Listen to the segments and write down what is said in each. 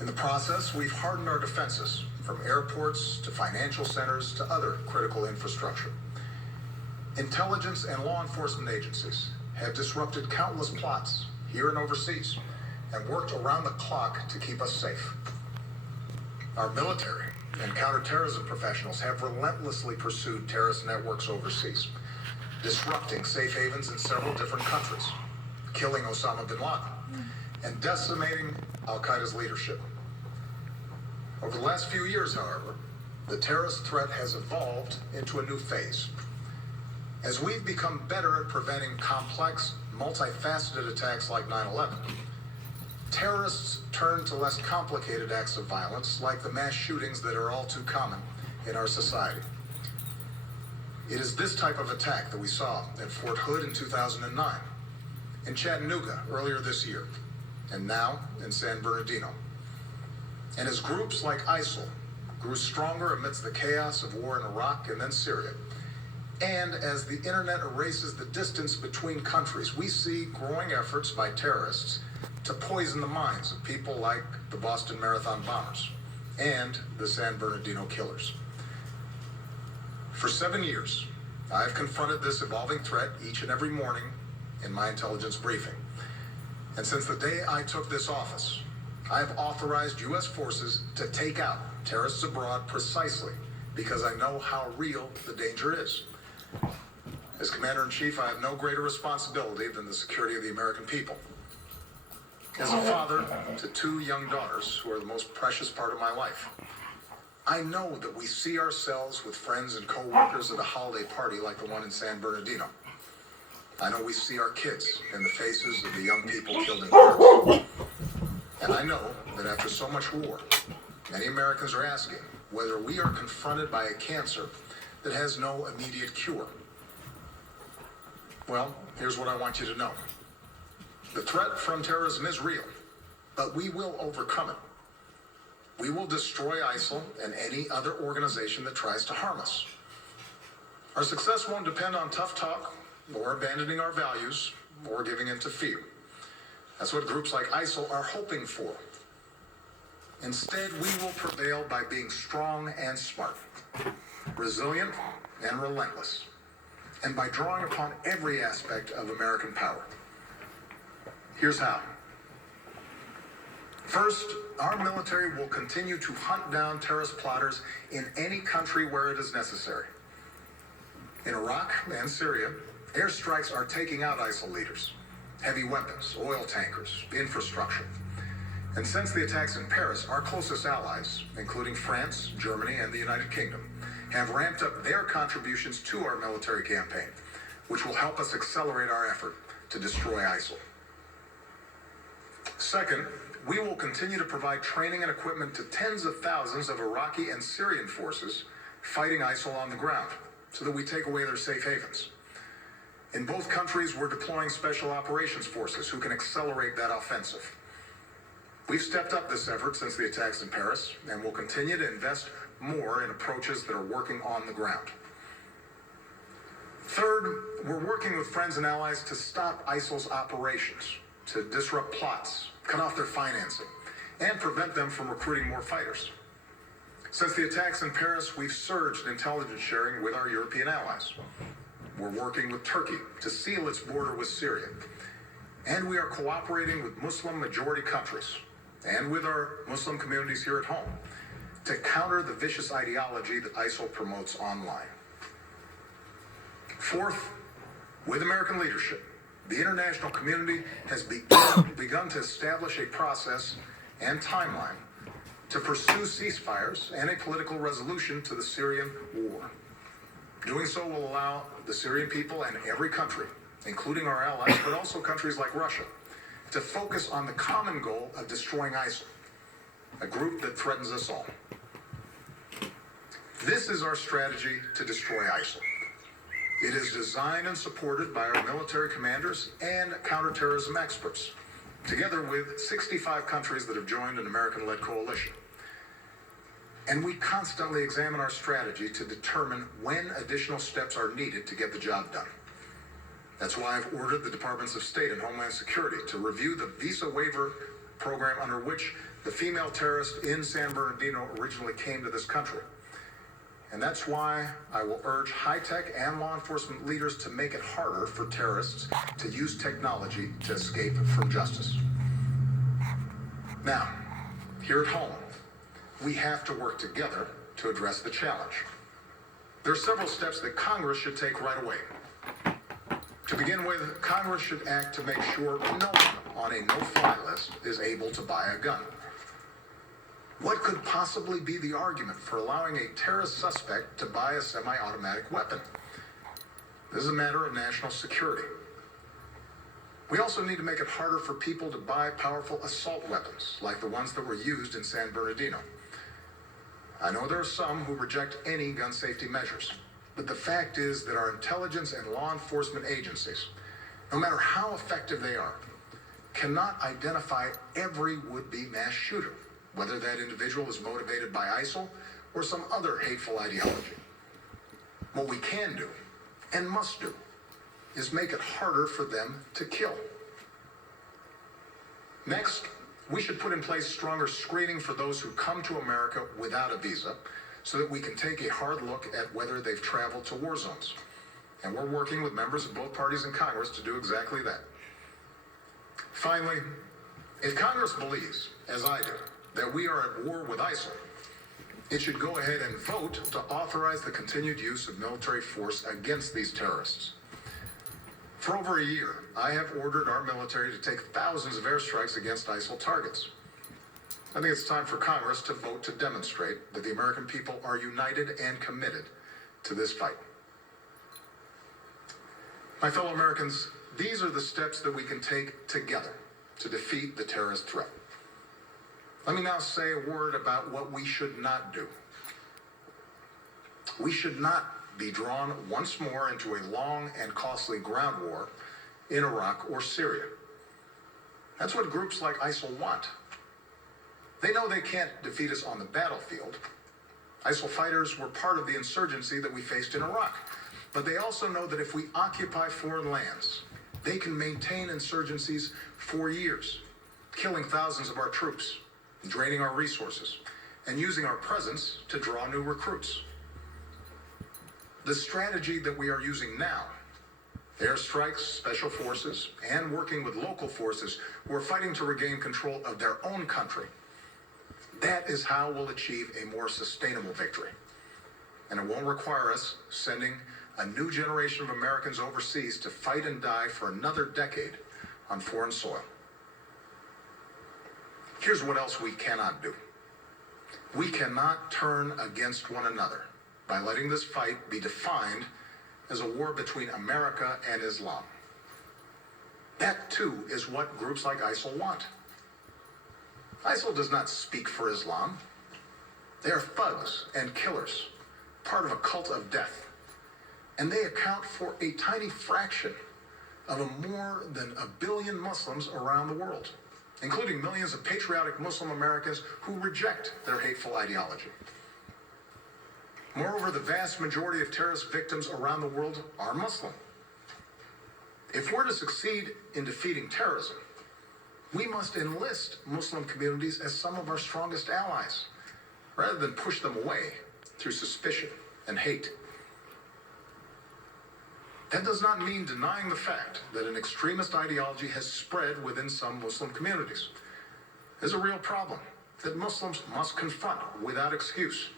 In the process, we've hardened our defenses, from airports to financial centers to other critical infrastructure. Intelligence and law enforcement agencies have disrupted countless plots here and overseas and worked around the clock to keep us safe. Our military and counterterrorism professionals have relentlessly pursued terrorist networks overseas, disrupting safe havens in several different countries, killing Osama bin Laden, and decimating al-Qaeda's leadership. Over the last few years, however, the terrorist threat has evolved into a new phase. As we've become better at preventing complex, multifaceted attacks like 9/11, terrorists turn to less complicated acts of violence like the mass shootings that are all too common in our society. It is this type of attack that we saw at Fort Hood in 2009, in Chattanooga earlier this year, and now in San Bernardino. And as groups like ISIL grew stronger amidst the chaos of war in Iraq and then Syria, and as the internet erases the distance between countries, we see growing efforts by terrorists to poison the minds of people like the Boston Marathon bombers and the San Bernardino killers. For 7 years, I've confronted this evolving threat each and every morning in my intelligence briefing. And since the day I took this office, I have authorized U.S. forces to take out terrorists abroad precisely because I know how real the danger is. As Commander-in-Chief, I have no greater responsibility than the security of the American people. As a father to 2 young daughters who are the most precious part of my life, I know that we see ourselves with friends and co-workers at a holiday party like the one in San Bernardino. I know we see our kids in the faces of the young people killed in Paris. And I know that after so much war, many Americans are asking whether we are confronted by a cancer that has no immediate cure. Well, here's what I want you to know. The threat from terrorism is real, but we will overcome it. We will destroy ISIL and any other organization that tries to harm us. Our success won't depend on tough talk, or abandoning our values, or giving in to fear. That's what groups like ISIL are hoping for. Instead, we will prevail by being strong and smart, resilient and relentless, and by drawing upon every aspect of American power. Here's how. First, our military will continue to hunt down terrorist plotters in any country where it is necessary. In Iraq and Syria, airstrikes are taking out ISIL leaders, heavy weapons, oil tankers, infrastructure. And since the attacks in Paris, our closest allies, including France, Germany, and the United Kingdom, have ramped up their contributions to our military campaign, which will help us accelerate our effort to destroy ISIL. Second, we will continue to provide training and equipment to tens of thousands of Iraqi and Syrian forces fighting ISIL on the ground so that we take away their safe havens. In both countries, we're deploying special operations forces who can accelerate that offensive. We've stepped up this effort since the attacks in Paris, and will continue to invest more in approaches that are working on the ground. Third, we're working with friends and allies to stop ISIL's operations, to disrupt plots, cut off their financing, and prevent them from recruiting more fighters. Since the attacks in Paris, we've surged intelligence sharing with our European allies. We're working with Turkey to seal its border with Syria. And we are cooperating with Muslim-majority countries and with our Muslim communities here at home to counter the vicious ideology that ISIL promotes online. Fourth, with American leadership, the international community has begun to establish a process and timeline to pursue ceasefires and a political resolution to the Syrian war. Doing so will allow the Syrian people and every country, including our allies, but also countries like Russia, to focus on the common goal of destroying ISIL, a group that threatens us all. This is our strategy to destroy ISIL. It is designed and supported by our military commanders and counterterrorism experts, together with 65 countries that have joined an American-led coalition. And we constantly examine our strategy to determine when additional steps are needed to get the job done. That's why I've ordered the Departments of State and Homeland Security to review the visa waiver program under which the female terrorist in San Bernardino originally came to this country. And that's why I will urge high-tech and law enforcement leaders to make it harder for terrorists to use technology to escape from justice. Now, here at home, we have to work together to address the challenge. There are several steps that Congress should take right away. To begin with, Congress should act to make sure no one on a no-fly list is able to buy a gun. What could possibly be the argument for allowing a terrorist suspect to buy a semi-automatic weapon? This is a matter of national security. We also need to make it harder for people to buy powerful assault weapons, like the ones that were used in San Bernardino. I know there are some who reject any gun safety measures, but the fact is that our intelligence and law enforcement agencies, no matter how effective they are, cannot identify every would-be mass shooter, whether that individual is motivated by ISIL or some other hateful ideology. What we can do, and must do, is make it harder for them to kill. Next, we should put in place stronger screening for those who come to America without a visa, so that we can take a hard look at whether they've traveled to war zones. And we're working with members of both parties in Congress to do exactly that. Finally, if Congress believes, as I do, that we are at war with ISIL, it should go ahead and vote to authorize the continued use of military force against these terrorists. For over a year, I have ordered our military to take thousands of airstrikes against ISIL targets. I think it's time for Congress to vote to demonstrate that the American people are united and committed to this fight. My fellow Americans, these are the steps that we can take together to defeat the terrorist threat. Let me now say a word about what we should not do. We should not be drawn once more into a long and costly ground war in Iraq or Syria. That's what groups like ISIL want. They know they can't defeat us on the battlefield. ISIL fighters were part of the insurgency that we faced in Iraq. But they also know that if we occupy foreign lands, they can maintain insurgencies for years, killing thousands of our troops, draining our resources, and using our presence to draw new recruits. The strategy that we are using now, airstrikes, special forces, and working with local forces who are fighting to regain control of their own country, that is how we'll achieve a more sustainable victory. And it won't require us sending a new generation of Americans overseas to fight and die for another decade on foreign soil. Here's what else we cannot do. We cannot turn against one another by letting this fight be defined as a war between America and Islam. That, too, is what groups like ISIL want. ISIL does not speak for Islam. They are thugs and killers, part of a cult of death. And they account for a tiny fraction of more than 1 billion Muslims around the world, including millions of patriotic Muslim Americans who reject their hateful ideology. Moreover, the vast majority of terrorist victims around the world are Muslim. If we're to succeed in defeating terrorism, we must enlist Muslim communities as some of our strongest allies, rather than push them away through suspicion and hate. That does not mean denying the fact that an extremist ideology has spread within some Muslim communities. There's a real problem that Muslims must confront without excuse.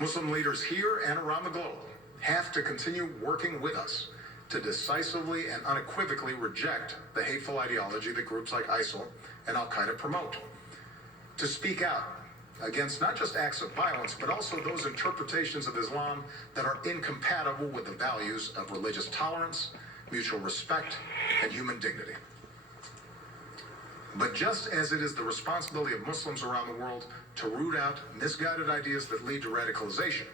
Muslim leaders here and around the globe have to continue working with us to decisively and unequivocally reject the hateful ideology that groups like ISIL and Al-Qaeda promote. To speak out against not just acts of violence, but also those interpretations of Islam that are incompatible with the values of religious tolerance, mutual respect, and human dignity. But just as it is the responsibility of Muslims around the world to root out misguided ideas that lead to radicalization,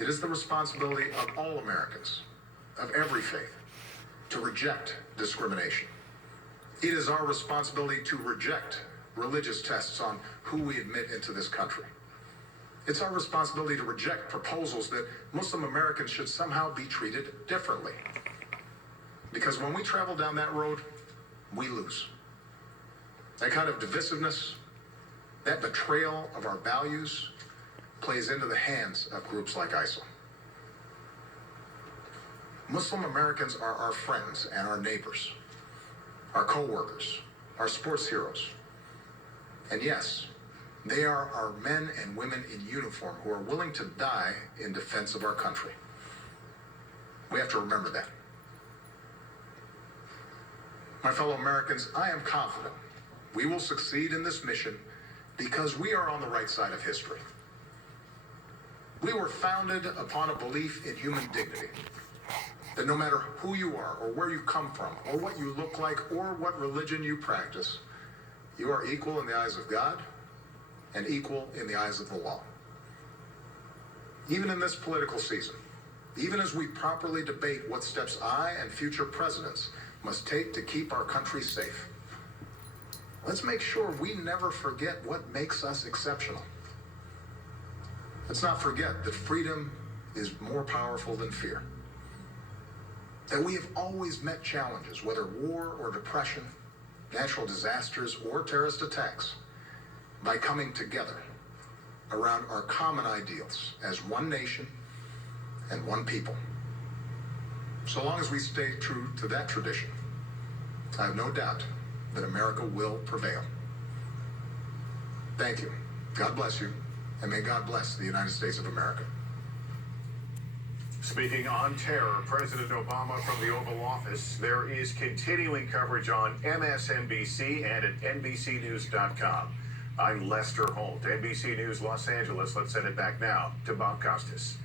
it is the responsibility of all Americans, of every faith, to reject discrimination. It is our responsibility to reject religious tests on who we admit into this country. It's our responsibility to reject proposals that Muslim Americans should somehow be treated differently. Because when we travel down that road, we lose. That kind of divisiveness, that betrayal of our values, plays into the hands of groups like ISIL. Muslim Americans are our friends and our neighbors, our co-workers, our sports heroes. And yes, they are our men and women in uniform who are willing to die in defense of our country. We have to remember that. My fellow Americans, I am confident we will succeed in this mission because we are on the right side of history. We were founded upon a belief in human dignity, that no matter who you are or where you come from or what you look like or what religion you practice, you are equal in the eyes of God and equal in the eyes of the law. Even in this political season, even as we properly debate what steps I and future presidents must take to keep our country safe, let's make sure we never forget what makes us exceptional. Let's not forget that freedom is more powerful than fear. That we have always met challenges, whether war or depression, natural disasters or terrorist attacks, by coming together around our common ideals as one nation and one people. So long as we stay true to that tradition, I have no doubt that America will prevail. Thank you. God bless you, and may God bless the United States of America. Speaking on terror, President Obama from the Oval Office. There is continuing coverage on MSNBC and at NBCNews.com. I'm Lester Holt, NBC News Los Angeles. Let's send it back now to Bob Costas.